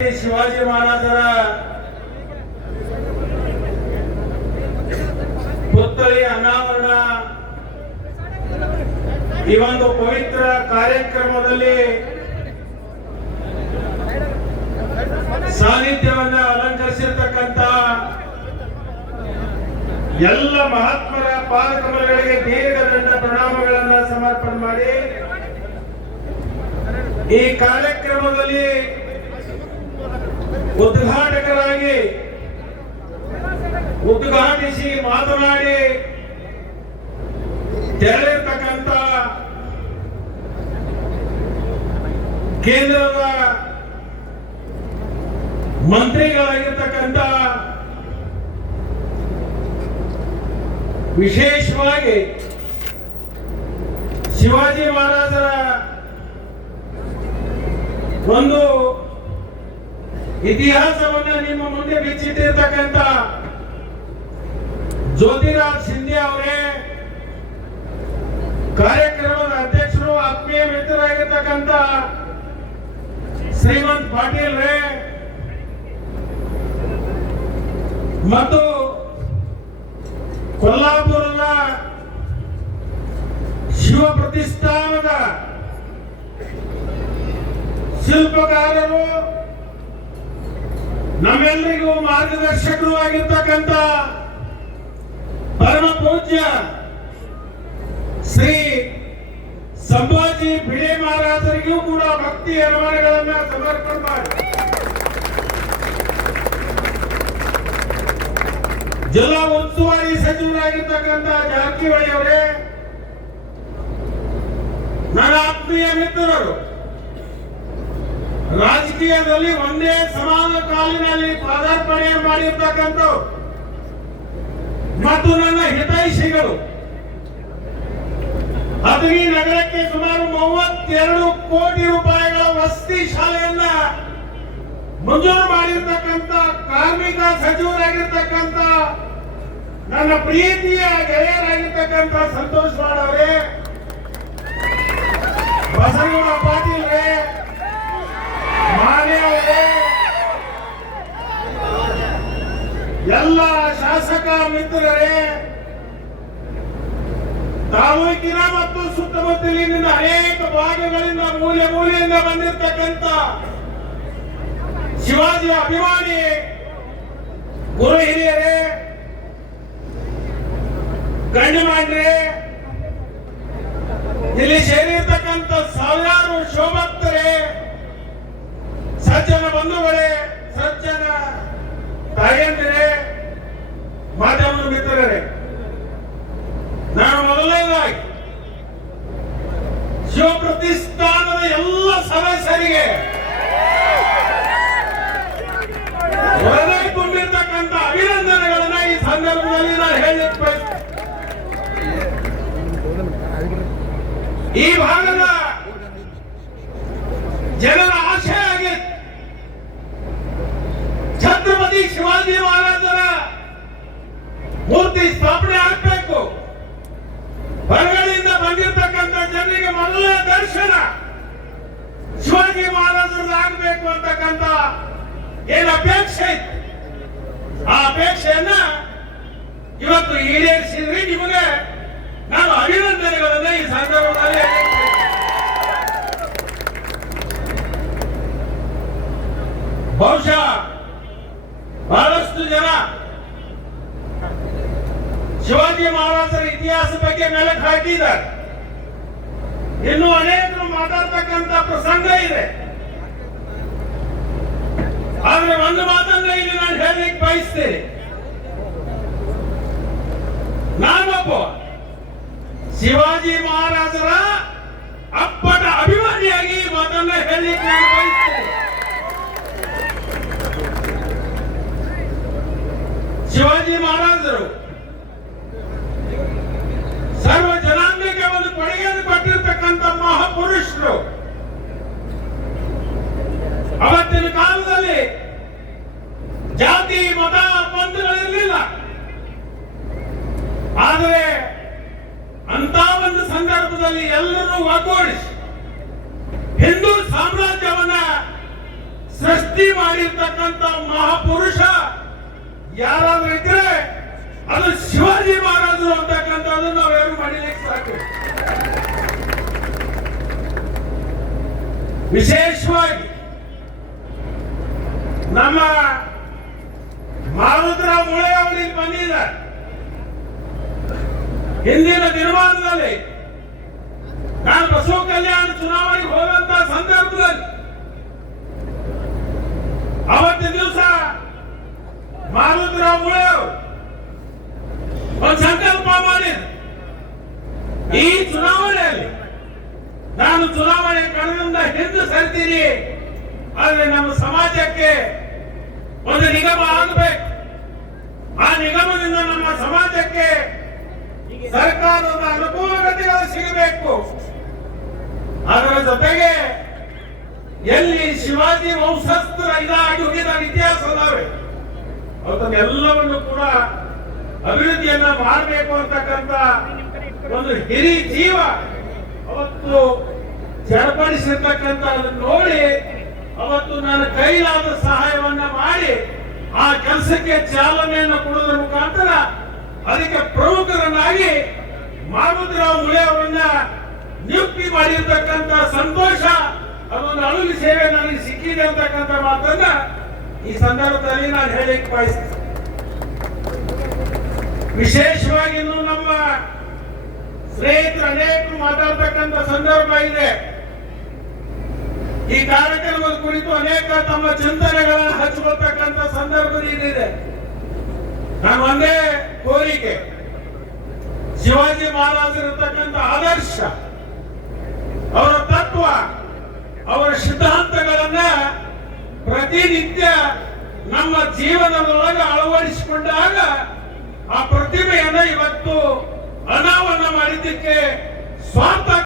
ಶಿವಾಜಿ ಮಹಾರಾಜರ ಪುತ್ಥಳಿ ಅನಾವರಣ ಈ ಒಂದು ಪವಿತ್ರ ಕಾರ್ಯಕ್ರಮದಲ್ಲಿ ಸಾನ್ನಿಧ್ಯವನ್ನ ಅಲಂಕರಿಸಿರ್ತಕ್ಕಂಥ ಎಲ್ಲ ಮಹಾತ್ಮರ ಪಾದಕಮಲಗಳಿಗೆ ದೀರ್ಘದಂಡ ಪ್ರಣಾಮಗಳನ್ನ ಸಮರ್ಪಣೆ ಮಾಡಿ ಈ ಕಾರ್ಯಕ್ರಮದಲ್ಲಿ ಉದ್ಘಾಟಕರಾಗಿ ಉದ್ಘಾಟಿಸಿ ಮಾತನಾಡಿ ತೆರಳಿರ್ತಕ್ಕಂಥ ಕೇಂದ್ರದ ಮಂತ್ರಿಗಳಾಗಿರ್ತಕ್ಕಂಥ ವಿಶೇಷವಾಗಿ ಶಿವಾಜಿ ಮಹಾರಾಜರ ಒಂದು ಇತಿಹಾಸವನ್ನ ನಿಮ್ಮ ಮುಂದೆ ಬಿಚ್ಚಿಟ್ಟಿರ್ತಕ್ಕಂಥ ಜ್ಯೋತಿರಾಜ್ ಸಿಂಧ್ಯಾ ಅವರೇ, ಕಾರ್ಯಕ್ರಮದ ಅಧ್ಯಕ್ಷರು, ಆತ್ಮೀಯ ಮಿತ್ರರಾಗಿರ್ತಕ್ಕಂಥ ಶ್ರೀಮಂತ್ ಪಾಟೀಲ್ ರೇ, ಮತ್ತು ಕೊಲ್ಲಾಪುರದ ಶಿವ ಪ್ರತಿಷ್ಠಾನದ ಶಿಲ್ಪಕಾರರು ನಮ್ಮೆಲ್ಲರಿಗೂ ಮಾರ್ಗದರ್ಶಕರು ಆಗಿರ್ತಕ್ಕಂಥ ಪರಮ ಪೂಜ್ಯ ಶ್ರೀ ಸಂಭಾಜಿ ಬಿಳೆ ಮಹಾರಾಜರಿಗೂ ಕೂಡ ಭಕ್ತಿ ಅನುಮಾನಗಳನ್ನ ಸಮರ್ಪಣೆ ಮಾಡಿ. ಜಿಲ್ಲಾ ಉಸ್ತುವಾರಿ ಸಚಿವರಾಗಿರ್ತಕ್ಕಂಥ ಜಾರಕಿಹೊಳಿ ಅವರೇ, ನನ್ನ ಆತ್ಮೀಯ ಮಿತ್ರರು ರಾಜಕೀಯದಲ್ಲಿ ಒಂದೇ ಸಮಾನ ಕಾಲಿನಲ್ಲಿ ಪಾದಾರ್ಪಣೆ ಮಾಡಿರ್ತಕ್ಕಂಥ ಮತ್ತು ನನ್ನ ಹಿತೈಷಿಗಳು. ಅದಗಿ ನಗರಕ್ಕೆ ಸುಮಾರು ಮೂವತ್ತೆರಡು ಕೋಟಿ ರೂಪಾಯಿಗಳ ವಸತಿ ಶಾಲೆಯನ್ನ ಮಂಜೂರು ಮಾಡಿರ್ತಕ್ಕಂಥ ಕಾರ್ಮಿಕ ಸಚಿವರಾಗಿರ್ತಕ್ಕಂಥ, ನನ್ನ ಪ್ರೀತಿಯ ಗೆಳೆಯರಾಗಿರ್ತಕ್ಕಂಥ ಸಂತೋಷ್ ಮಾಡವ್ರೆ ಬಸವಣ್ಣ ಪಾಟೀಲ್ ರೇ ಮಾನ್ಯ ಅವರೇ ಎಲ್ಲ ಶಾಸಕ ಮಿತ್ರರೇ ತಾಲೂಕಿನ ಮತ್ತು ಸುತ್ತಮುತ್ತಲಿನ ಅನೇಕ ಭಾಗಗಳಿಂದ ಮೂಲೆ ಮೂಲೆಯಿಂದ ಬಂದಿರತಕ್ಕಂತ ಶಿವಾಜಿ ಅಭಿಮಾನಿ ಗುರು ಹಿರಿಯರೇ ಗಣ್ಯಮಾನ್ಯರೇ ಇಲ್ಲಿ ಸೇರಿರ್ತಕ್ಕಂಥ ಸಾವಿರಾರು ಶಿವಭಕ್ತರೇ ಸಜ್ಜನ ಬಂಧುಗಳೇ ಸಜ್ಜನ ತಾಯಂದಿರೇ ಮಾಧ್ಯಮದ ಮಿತ್ರರೇ ನಾನು ಮೊದಲನೇದಾಗಿ ಶಿವ ಪ್ರತಿಷ್ಠಾನದ ಎಲ್ಲ ಸದಸ್ಯರಿಗೆ ಹೊರಗೊಂಡಿರ್ತಕ್ಕಂಥ ಅಭಿನಂದನೆಗಳನ್ನ ಈ ಸಂದರ್ಭದಲ್ಲಿ ನಾನು ಹೇಳಲಿಕ್ಕೆ ಬಯಸ್ತೇನೆ ಈ ಭಾಗದ ಜನರ ಆಶೆ ಆಗಿ ಛತ್ರಪತಿ ಶಿವಾಜಿ ಮಹಾರಾಜರ ಮೂರ್ತಿ ಸ್ಥಾಪನೆ ಆಗಬೇಕು. ಹೊರಗಡೆಯಿಂದ ಬಂದಿರತಕ್ಕಂಥ ಜನರಿಗೆ ಮೊದಲನೇ ದರ್ಶನ ಶಿವಾಜಿ ಮಹಾರಾಜರ ಆಗಬೇಕು ಅಂತಕ್ಕಂಥ ಏನು ಅಪೇಕ್ಷೆ ಇತ್ತು ಆ ಅಪೇಕ್ಷೆಯನ್ನ ಇವತ್ತು ಈಡೇರಿಸಿದ್ರೆ ನಿಮಗೆ ನಾನು ಅಭಿನಂದನೆಗಳನ್ನ ಈ ಸಂದರ್ಭದಲ್ಲಿ ಬಹುಶಃ ಬಹಳಷ್ಟು ಜನ ಶಿವಾಜಿ ಮಹಾರಾಜರ ಇತಿಹಾಸ ಬಗ್ಗೆ ಮೆಲಕ್ ಹಾಕಿದ್ದಾರೆ. ಇನ್ನು ಅನೇಕರು ಮಾತಾಡ್ತಕ್ಕಂತ ಪ್ರಸಂಗ ಇದೆ. ಆದ್ರೆ ಒಂದು ಮಾತನ್ನ ಇಲ್ಲಿ ನಾನು ಹೇಳಲಿಕ್ಕೆ ಬಯಸ್ತೇನೆ. ನಾನೊಬ್ಬ ಶಿವಾಜಿ ಮಹಾರಾಜರ ಅಪ್ಪಟ ಅಭಿಮಾನಿಯಾಗಿ ಮಾತನ್ನ ಹೇಳಲಿಕ್ಕೆ ಮಾಡಿರ್ತಕ್ಕಂಥ ಮಹಾಪುರುಷ ಯಾರಾದ್ರೂ ಇದ್ರೆ ಅದು ಶಿವಾಜಿ ಮಹಾರಾಜರು ಅಂತಕ್ಕಂಥದ್ದು ನಾವ್ಯಾರು ಮಾಡಿಲಿಕ್ಕೆ ಸಾಕು ವಿಶೇಷವಾಗಿ ನಮ್ಮ ಮಾರುತರಾವ್ ಮುಳೆ ಅವರಿಗೆ ಬಂದಿದ್ದಾರೆ. ಹಿಂದಿನ ದಿನಮಾನದಲ್ಲಿ ನಾನು ಬಸವ ಕಲ್ಯಾಣ ಚುನಾವಣೆಗೆ ಹೋದಂತ ಸಂದರ್ಭದಲ್ಲಿ ಅವತ್ತಿನ ದಿವಸ ಮಾರುದ್ರ ಮುಳೆ ಅವರು ಒಂದು ಸಂಕಲ್ಪ ಮಾಡಿದ್ರು ಈ ಚುನಾವಣೆಯಲ್ಲಿ ನಾನು ಚುನಾವಣೆ ಕಣದಿಂದ ಹಿಂದೆ ಸರಿತೀನಿ. ಆದ್ರೆ ನಮ್ಮ ಸಮಾಜಕ್ಕೆ ಒಂದು ನಿಗಮ ಆಗಬೇಕು. ಆ ನಿಗಮದಿಂದ ನಮ್ಮ ಸಮಾಜಕ್ಕೆ ಸರ್ಕಾರದ ಅನುಕೂಲತೆಗಳು ಸಿಗಬೇಕು. ಅದರ ಜೊತೆಗೆ ಎಲ್ಲಿ ಶಿವಾಜಿ ವಂಶಸ್ಥರ ಇದಾಗಿ ಹೋಗಿದ ಇತಿಹಾಸ ಅದಾವೆ ಅದನ್ನೆಲ್ಲವನ್ನು ಕೂಡ ಅಭಿವೃದ್ಧಿಯನ್ನ ಮಾಡಬೇಕು ಅಂತಕ್ಕಂಥ ಒಂದು ಹಿರಿ ಜೀವ ಅವತ್ತು ಜರ್ಪಡಿಸಿರ್ತಕ್ಕಂಥ ನೋಡಿ ಅವತ್ತು ನನ್ನ ಕೈಲಾದ ಸಹಾಯವನ್ನ ಮಾಡಿ ಆ ಕೆಲಸಕ್ಕೆ ಚಾಲನೆಯನ್ನು ಕೊಡುವುದರ ಮುಖಾಂತರ ಅದಕ್ಕೆ ಪ್ರಮುಖರನ್ನಾಗಿ ಮಾರುತಿರಾವ್ ಮುಳೆ ಅವರನ್ನ ನಿಯುಕ್ತಿ ಮಾಡಿರ್ತಕ್ಕಂಥ ಸಂತೋಷ ಅದೊಂದು ಅನುಲಿ ಸೇವೆ ನನಗೆ ಸಿಕ್ಕಿದೆ ಅಂತಕ್ಕಂಥ ಮಾತನ್ನ ಈ ಸಂದರ್ಭದಲ್ಲಿ ನಾನು ಹೇಳಿಕ್ ಬಯಸ್ತೇನೆ. ವಿಶೇಷವಾಗಿ ನಮ್ಮ ಸ್ನೇಹಿತರು ಅನೇಕರು ಮಾತಾಡ್ತಕ್ಕಂಥ ಸಂದರ್ಭ ಇದೆ. ಈ ಕಾರ್ಯಕ್ರಮದ ಕುರಿತು ಅನೇಕ ತಮ್ಮ ಚಿಂತನೆಗಳನ್ನು ಹಚ್ಕೊಳ್ತಕ್ಕಂಥ ಸಂದರ್ಭ ಇದೆ ನಾನು ಒಂದೇ ಕೋರಿಕೆ, ಶಿವಾಜಿ ಮಹಾರಾಜರಿರ್ತಕ್ಕಂಥ ಆದರ್ಶ, ಅವರ ತತ್ವ ಅವರ ಸಿದ್ಧಾಂತಗಳನ್ನ ಪ್ರತಿನಿತ್ಯ ನಮ್ಮ ಜೀವನದೊಳಗೆ ಅಳವಡಿಸಿಕೊಂಡಾಗ ಆ ಪ್ರತಿಮೆಯನ್ನ ಇವತ್ತು ಅನಾವರಣ ಮಾಡಿದ್ದಕ್ಕೆ ಸ್ವಾರ್ಥ